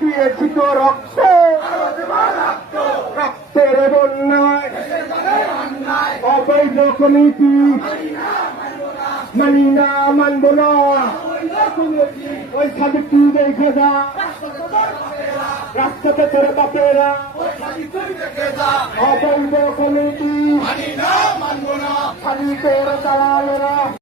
দিয়েছি তো রক্ত, রক্তের বন্যায় অবৈধ কমিটি মানি না, মানব না। ওই সাবিত্রী দেখে যা, রাস্তাতে তোর বাপেরা অবৈধ কমিটি মানি তোর দালালেরা।